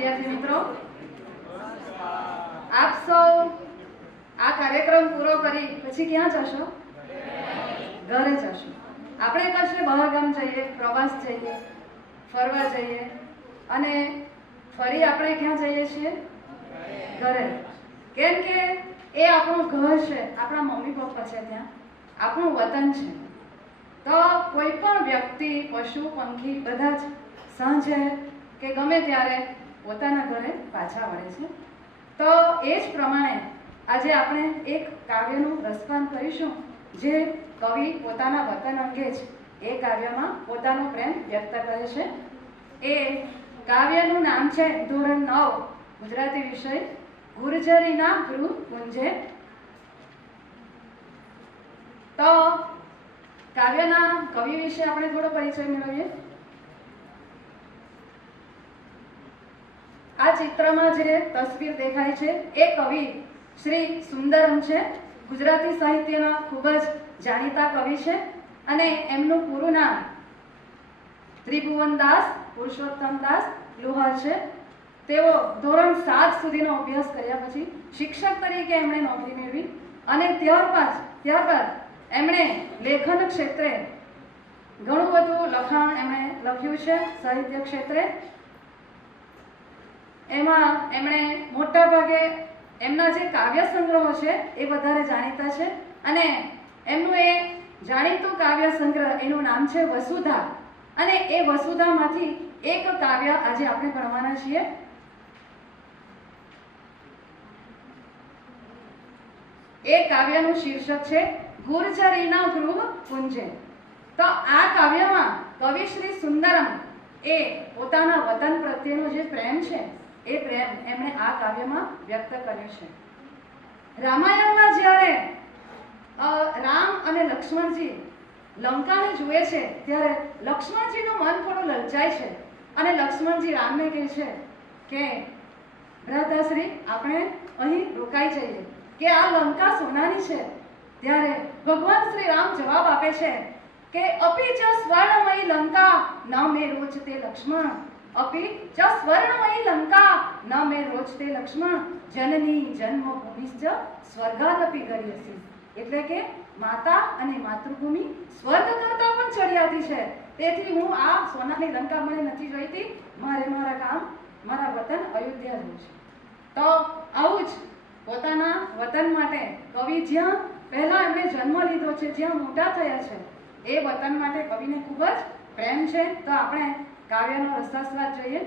વિદ્યાર્થી મિત્રો, આપ સૌ આ કાર્યક્રમ પૂરો કરી પછી ક્યાં જશો? ઘરે જશો. આપણે કશે બહારગામ જઈએ, પ્રવાસ જઈએ, ફરવા જઈએ અને ફરી આપણે ક્યાં જઈએ છીએ? ઘરે. કેમ કે એ આપણું ઘર છે, આપણા મમ્મી પપ્પા છે, ત્યાં આપણું વતન છે. તો કોઈ પણ વ્યક્તિ, પશુ, પંખી બધા જ સાંજે કે ગમે ત્યારે પોતાના ઘરે પાછા વળે છે. તો એ જ પ્રમાણે આજે આપણે એક કાવ્યનું રસપાન કરીશું, જે કવિ પોતાના વતન અંગે જ એ કાવ્યમાં પોતાનો પ્રેમ વ્યક્ત કરે છે. એ કાવ્યનું નામ છે ધોરણ 9 ગુજરાતી વિષય ગુર્જરીના ગૃહ કુંજે. તો કાવ્યના કવિ વિશે આપણે થોડો પરિચય મેળવીએ. આ ચિત્રમાં જે તસવીર દેખાય છે એ કવિ શ્રી સુંદરમ છે. ગુજરાતી સાહિત્યના ખૂબ જ જાણીતા કવિ છે અને એમનું પૂરું નામ ત્રિભુવનદાસ પુરુષોત્તમદાસ લુહાર છે. તેઓ ધોરણ 7 સુધીનો અભ્યાસ કર્યા પછી શિક્ષક તરીકે એમણે નોકરી મેળવી અને ત્યારબાદ એમણે લેખન ક્ષેત્રે ઘણું બધું લખાણ એમણે લખ્યું છે. સાહિત્ય ક્ષેત્રે એમાં એમણે મોટા ભાગે એમના જે કાવ્ય સંગ્રહો છે એ વધારે જાણીતા છે અને એમનું એ જાણીતું કાવ્ય સંગ્રહ એનું નામ છે વસુધા. અને એ વસુધામાંથી એક કાવ્ય આજે આપણે ભણવાના છીએ. એ કાવ્યનું શીર્ષક છે ગુર્જરીના ગૃહ કુંજે. તો આ કાવ્યમાં કવિ શ્રી સુંદરમ એ પોતાના વતન પ્રત્યેનો જે પ્રેમ છે એ પ્રેમ એમણે આ કાવ્યમાં વ્યક્ત કર્યો છે. રામાયણમાં જ્યારે રામ અને લક્ષ્મણજી લંકાને જુએ છે ત્યારે લક્ષ્મણજીનું મન થોડું લલચાય છે અને લક્ષ્મણજી રામને કહે છે કે ભ્રાતાશ્રી આપણે અહીં રોકાઈ જઈએ કે આ લંકા સોનાની છે. ત્યારે ભગવાન શ્રી રામ જવાબ આપે છે કે અપી ચ સ્વર્ણમયી લંકા ન મે રોચતે લક્ષ્મણ, અપી ચ સ્વર્ણમયી લંકા ન મે રોચતે લક્ષ્મણ, જનની જન્મભૂમિશ્ચ સ્વર્ગાદપી ગરીયસી. એટલે કે માતા અને માતૃભૂમિ સ્વર્ગ કરતા પણ ચડિયાતી છે. તેથી હું આ સોનાની લંકા મને નથી જોઈતી, મારે મારા ગામ, મારા વતન અયોધ્યા જવું છે. તો આવું જ પોતાના વતન માટે કવિ જ્યાં પહેલા એમણે જન્મ લીધો છે, જ્યાં મોટા થયા છે, એ વતન માટે કવિને ખૂબ જ પ્રેમ છે. તો આપણે કાવ્યનો રસાસ્વાદ જોઈએ.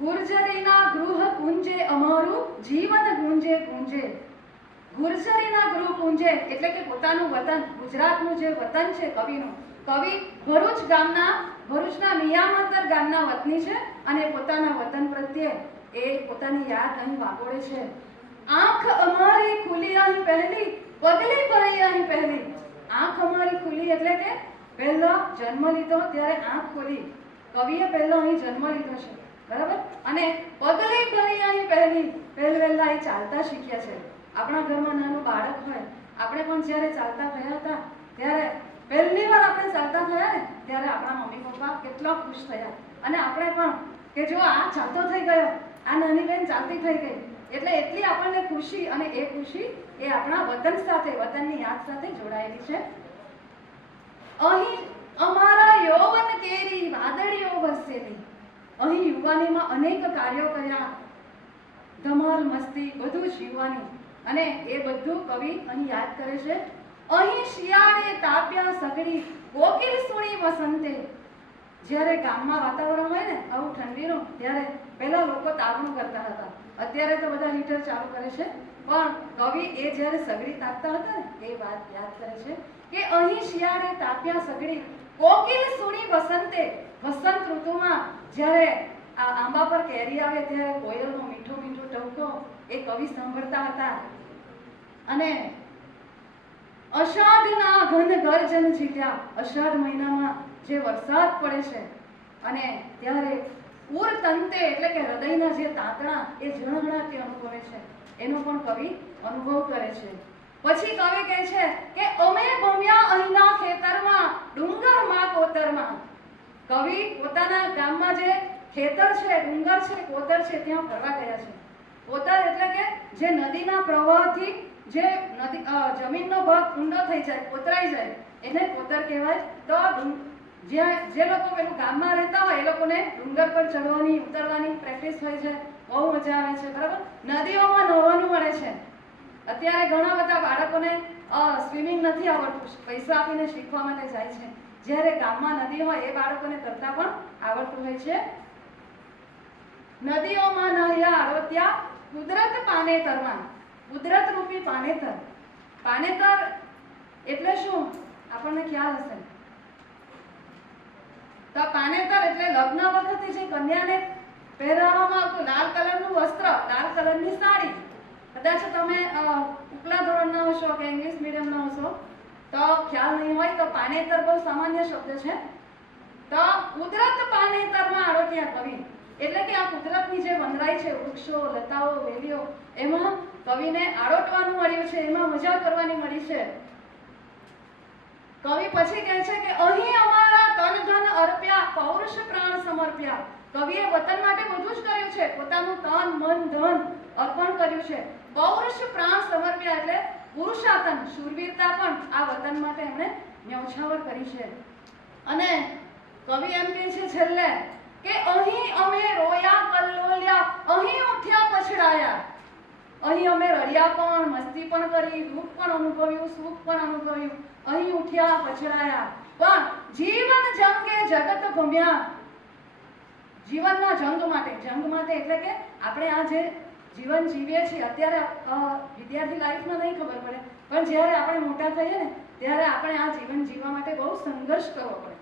ગુર્જરીના ગૃહ કુંજે અમારું જીવન ગુંજે ગુંજે. ગુર્જરીના ગૃહ કુંજે એટલે કે પોતાનું વતન, ગુજરાતનું જે વતન છે કવિનું. કવિ ભરૂચના મિયામતર ગામના વતની છે અને પોતાના વતન પ્રત્યે એ પોતાની યાદ અહીં વાગોળે છે. આંખ અમારી ખુલી અહીં પહેલી, પગલી ભરી અહીં પહેલી. આંખ અમારી ખુલી એટલે કે પહેલો જન્મ લીધો ત્યારે આંખ ખોલી. કવિએ પહેલો અહીં જન્મ લીધો છે, બરાબર. અને પગલી ભરી અહીં પહેલી, પહેલા એ ચાલતા શીખ્યા છે. આપણા ઘરમાં નાનું બાળક હોય, આપણે પણ જ્યારે ચાલતા થયા હતા ત્યારે પહેલી વાર આપણે ચાલતા થયા ને ત્યારે આપણા મમ્મી પપ્પા કેટલા ખુશ થયા અને આપણે પણ કે જો આ ચાલતો થઈ ગયો, આ નાની બેન ચાલતી થઈ ગઈ. એટલે એટલી આપણને ખુશી, અને એ ખુશી એ આપણા વતન સાથે, વતનની યાદ સાથે જોડાયેલી છે. અહીં અમારા યૌવન કેરી વાદળીઓ વસેલી. અહીં યુવાનીમાં અનેક કાર્યો કર્યા, ધમાલ મસ્તી બધું જ યુવાની, અને એ બધું કવિ અહીં યાદ કરે છે. અહીં શિયાળે તાપ્યા સગડી કોકિલ સુણી વસંતે. જ્યારે ગામમાં વાતાવરણ હોય ને આવું ઠંડીનું, ત્યારે પહેલા લોકો તાપણું કરતા હતા. અત્યારે તો બધા હીટર ચાલુ કરે છે, પણ કવિ એ જ્યારે સગડી તાપતા હતા ને એ વાત યાદ કરે છે કે અહીં શિયાળે તાપ્યા સગડી કોકિલ સુણી વસંતે. વસંત ઋતુમાં જ્યારે આ આંબા પર કેરી આવે ત્યારે કોયલનો મીઠો મીઠો ટહુકો એ કવિ સાંભળતા હતા. અને અષાઢના ઘન ગર્જન જીત્યા. અષાઢ મહિનામાં જે વરસાદ પડે છે અને ત્યારે ઉર તંતે એટલે કે હૃદયના જે તાતણા એ ઝણહણાતી અનુભવે છે, એનો પણ કવિ અનુભવ કરે છે. પછી કવિ કહે છે કે અમે ભમ્યા અહીંના ખેતરમાં ડુંગરમાં. કવિ પોતાના ગામમાં જે ખેતર છે, ડુંગર છે, કોતર છે, ત્યાં ફરવા ગયા છે. કોતર એટલે કે જે નદીના પ્રવાહથી જે નદી જમીનનો ભાગ ઊંડો થઈ જાય, કોતરાઈ જાય, એને કોતર કહેવાય. તો જે લોકો પેલું ગામમાં રહેતા હોય એ લોકોને ડુંગર પર ચડવાની ઉતરવાની પ્રેક્ટિસ હોય છે, બહુ મજા આવે છે. બરાબર. નદીઓમાં નહાવાનું મળે છે. અત્યારે ઘણા બધા બાળકોને સ્વિમિંગ નથી આવડતું, પૈસા આપીને શીખવા માટે જાય છે. જ્યારે ગામમાં નદી હોય એ બાળકોને તરતા પણ આવડતું હોય છે. નદીઓમાં નહ્યા આરોત્યા કુદરત પાનેતરમાં. કુદરત રૂપી પાનેતર. પાનેતર એટલે શું આપણને ખ્યાલ હશે. તો પાનેતર એટલે લગ્ન વખતે જે કન્યાને પહેરાવવામાં આવતું લાલ કલરનું વસ્ત્ર, લાલ કલરની સાડી. કદાચ તમે ઉપલા ધોરણના હશો કે ઇંગ્લિશ મીડિયમના હશો તો ખ્યાલ નહીં હોય તો પાનેતર બહુ સામાન્ય શબ્દ છે. તો કુદરત પાનેતરમાં આરોગ્યા કવિ એટલે કે આ કુદરતની જે વનરાઈ છે, વૃક્ષો, લતાઓ, વેલીઓ, એમાં કવિને આરોટવાનું મળ્યું છે, એમાં મજા કરવાની મળી છે. કવિ પછી કહે છે કે અહીં અમારા તન ધન અર્પ્યા, પૌરુષ પ્રાણ સમર્પ્યા. કવિએ વતન માટે બધું જ કર્યું છે, પોતાનું તન મન ધન અર્પણ કર્યું છે. પૌરુષ પ્રાણ સમર્પ્યા એટલે પુરુષાતન, શૂરવીરતા પણ આ વતન માટે એમણે ન્યૌછાવર કરી છે. અને કવિ એમ કહે છે છેલ્લે કે અહીં અમે રોયા કલ્લોલ્યા, અહીં ઉઠ્યા પછડાયા. અહીં અમે રડ્યા પણ, મસ્તી પણ કરી, દુઃખ પણ અનુભવ્યું, સુખ પણ અનુભવ્યું. અહીં ઉઠ્યા પછડાયા પણ જીવન જંગે જગત ભમ્યા. જીવનના જંગ માટે એટલે કે આપણે આ જે જીવન જીવીએ છીએ અત્યારે વિદ્યાર્થી લાઈફમાં નહીં ખબર પડે, પણ જ્યારે આપણે મોટા થઈએ ને ત્યારે આપણે આ જીવન જીવવા માટે બહુ સંઘર્ષ કરવો પડે.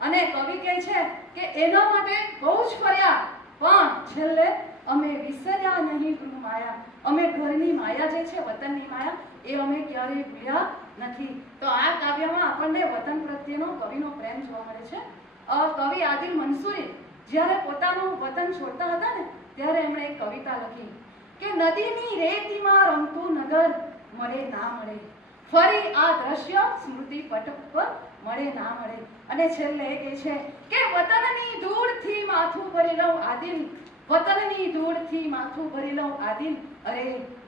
અને કવિ કહે છે કે એના માટે બહુ જ ફર્યા પણ છેલ્લે અમે વિસર્યા નહીં ગૃહ માયા. અમે ઘરની માયા જે છે, વતનની માયા, એ અમે ક્યારેય ભૂલ્યા નથી. તો આ કાવ્યમાં આપણને વતન પ્રત્યેનો કવિનો પ્રેમ જોવા મળે છે. કવિ આદિલ મંસૂરી જ્યારે પોતાનું વતન છોડતા હતા ને ત્યારે એમણે એક કવિતા લખી કે નદીની રેતીમાં રમતું નગર મળે ના મળે, ફરી આ દ્રશ્ય સ્મૃતિ પટ ઉપર મળે ના મળે. અને છેલ્લે કહે છે કે વતનની ધૂળથી માથું ભરી લઉં આદિલ, વતનની ધૂળથી માથું ભરી લઉં આદિલ, અરે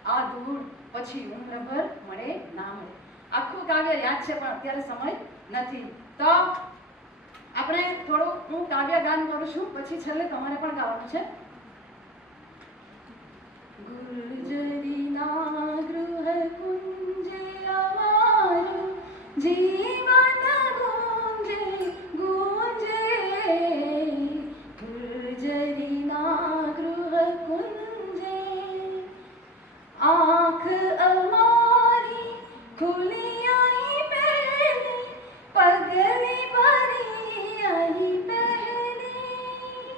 આ ધૂળ પછી ઉમ્રભર મળે ના મળે. આખું કાવ્ય યાદ છે પણ અત્યારે સમય નથી. તો આપણે થોડું હું કાવ્ય ગાન કરું છું, પછી છેલ્લે તમારે પણ ગાવાનું છે. ગુર્જરીના ગૃહ કુંજે અમારું જીવન ગુંજે ગુંજે, ગુર્જરીના ગૃહ કુંજે આંખ અમારી ખુલી અહીં પહેલી, પગલી ભરી અહીં પહેલી,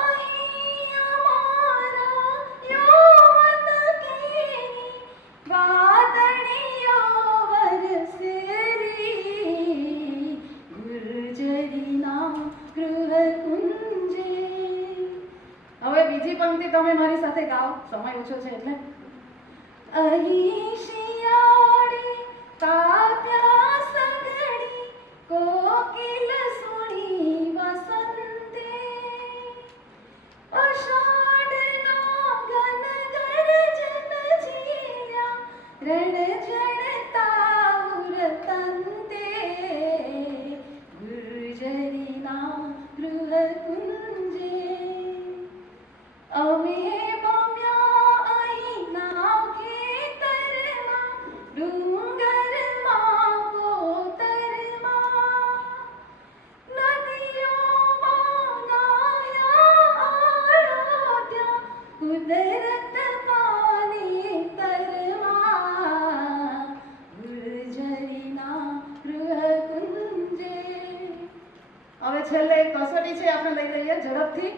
અહીં અમારા યૌવન કેરી વાદળીઓ વરસેલી, ગુર્જરીના ગૃહ કુંજે. હવે બીજી પંક્તિ તમે મારી સાથે ગાઓ, સમય ઓછો છે એટલે. અહીં શિયાળે તાપ્યા સગડી, કોકિલ સુણી વસંતે, અષાઢના ઘન ગર્જન ઝીલ્યા, રણઝણતા ઉરતંતે, ગુર્જરીના ગૃહ કુંજે. અમે બમ્યા અહીં નાવ ખેતરમાં, ડુંગરમાં કોતરમાં, નદીઓમાં નાહ્યા આરોટ્યા કુદરત પાનેતરમાં, ગુર્જરીના ગૃહ કુંજે. હવે છેલ્લે એક કસોટી છે, આપણે લઈ લઈએ ઝડપથી.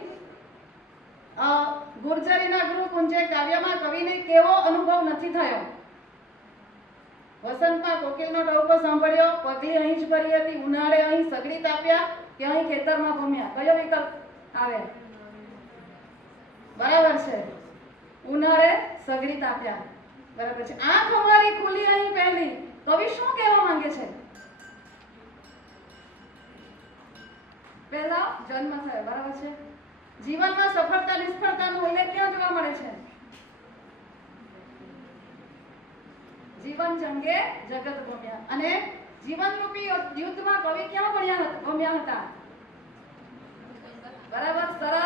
ગુર્જરીના ગૃહ કુંજે કાવ્યમાં કવિને કેવો અનુભવ નથી થયો? વસંતમાં કોકિલનો ટહુકો સાંભળ્યો, પગલી અહીં જ ભરી હતી, ઉનાળે અહીં સગડી તાપ્યા કે અહીં ખેતરમાં ભમ્યા? કયો વિકલ્પ આવે? બરાબર છે, ઉનાળે સગડી તાપ્યા. બરાબર છે. આંખ અમારી ખુલી અહીં પહેલી. કવિ શું કહેવા માંગે છે? પહેલા જન્મ થયો, બરાબર છે? જીવનમાં સફળતા નિષ્ફળતાનો ઉલ્લેખ ક્યાં જોવા મળે છે? જીવન જંગે જગત ભમ્યા. અને જીવનરૂપી યુદ્ધમાં કવિ ક્યાં ભમ્યા હતા? બરાબર, સરસ.